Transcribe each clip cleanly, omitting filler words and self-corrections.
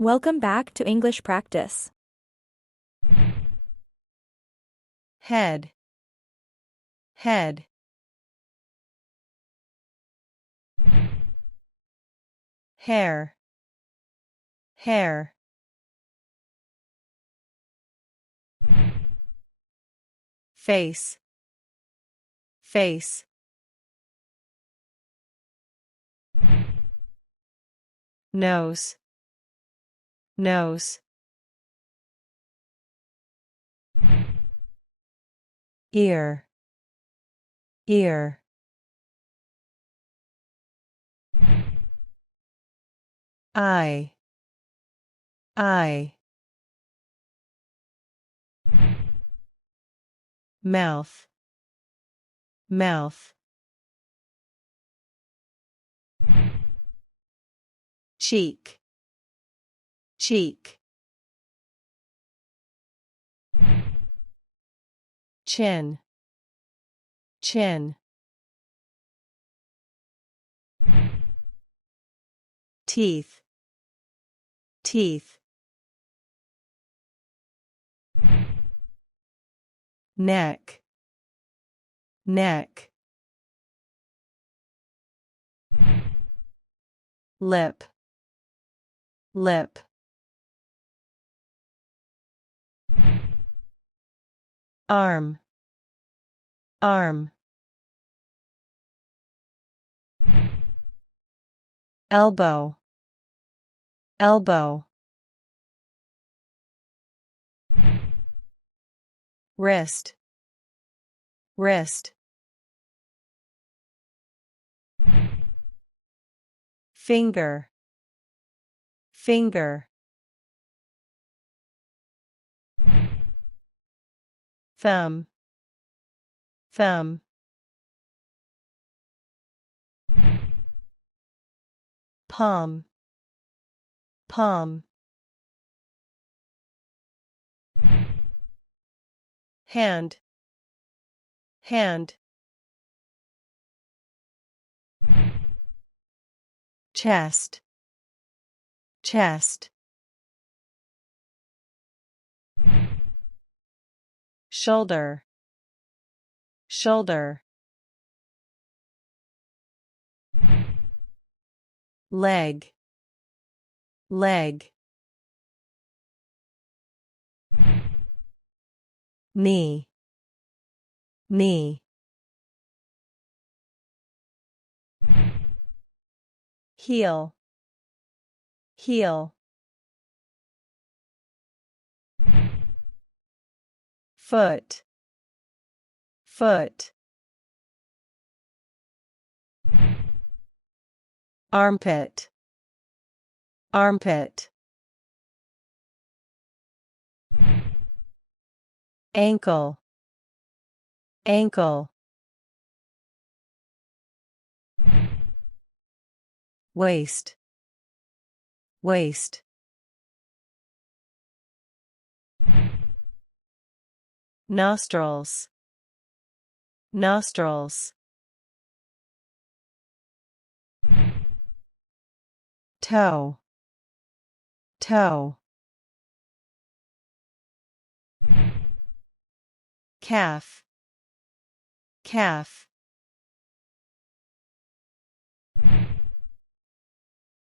Welcome back to English practice. Head, head. Hair, hair. Face, face. Nose, nose. Ear, ear. Eye, eye. Mouth, mouth. Cheek, cheek. Chin, chin. Teeth, teeth. Neck, neck. Lip, lip. Arm, arm. Elbow, elbow. Wrist, wrist. Finger, finger. Thumb, thumb. Palm, palm. Hand, hand. Chest, chest. Shoulder, shoulder. Leg, leg. Knee, knee. Heel, heel. Foot, foot. Armpit, armpit. Ankle, ankle. Waist, waist. Nostrils, nostrils. Toe, toe. Calf, calf.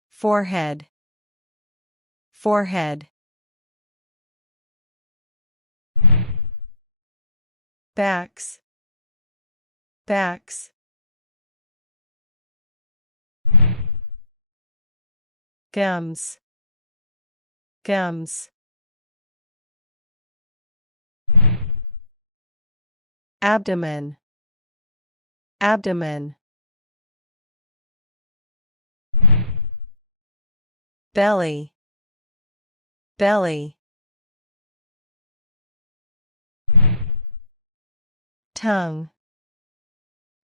Forehead, forehead. Backs, backs. Gums, gums. Abdomen, abdomen. Belly, belly. Tongue,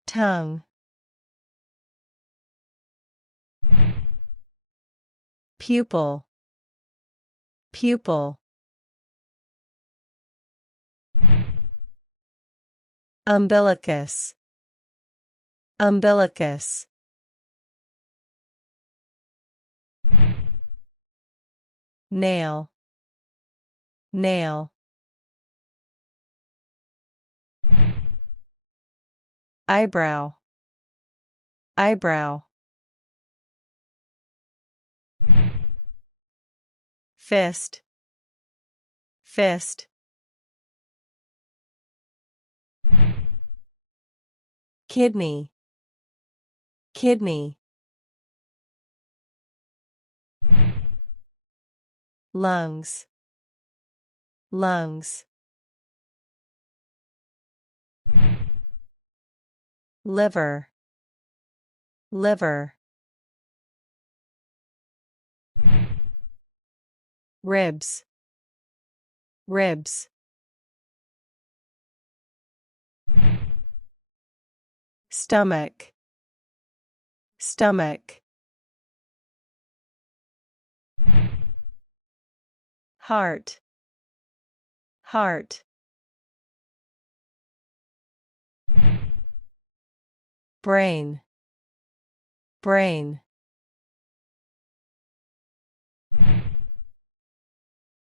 tongue. Pupil, pupil. Umbilicus, umbilicus. nail, nail. Eyebrow, eyebrow. Fist, fist. Kidney, kidney. Lungs, lungs. Liver, liver. Ribs, ribs. Stomach, stomach. Heart, heart. Brain, brain.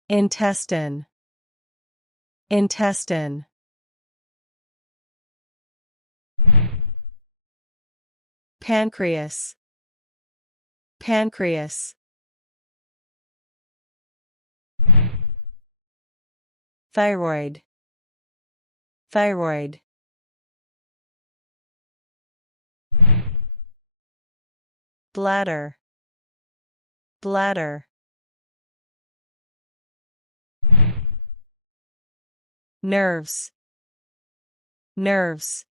Intestine, intestine. Pancreas, pancreas. Thyroid, thyroid. Bladder, bladder. Nerves, nerves.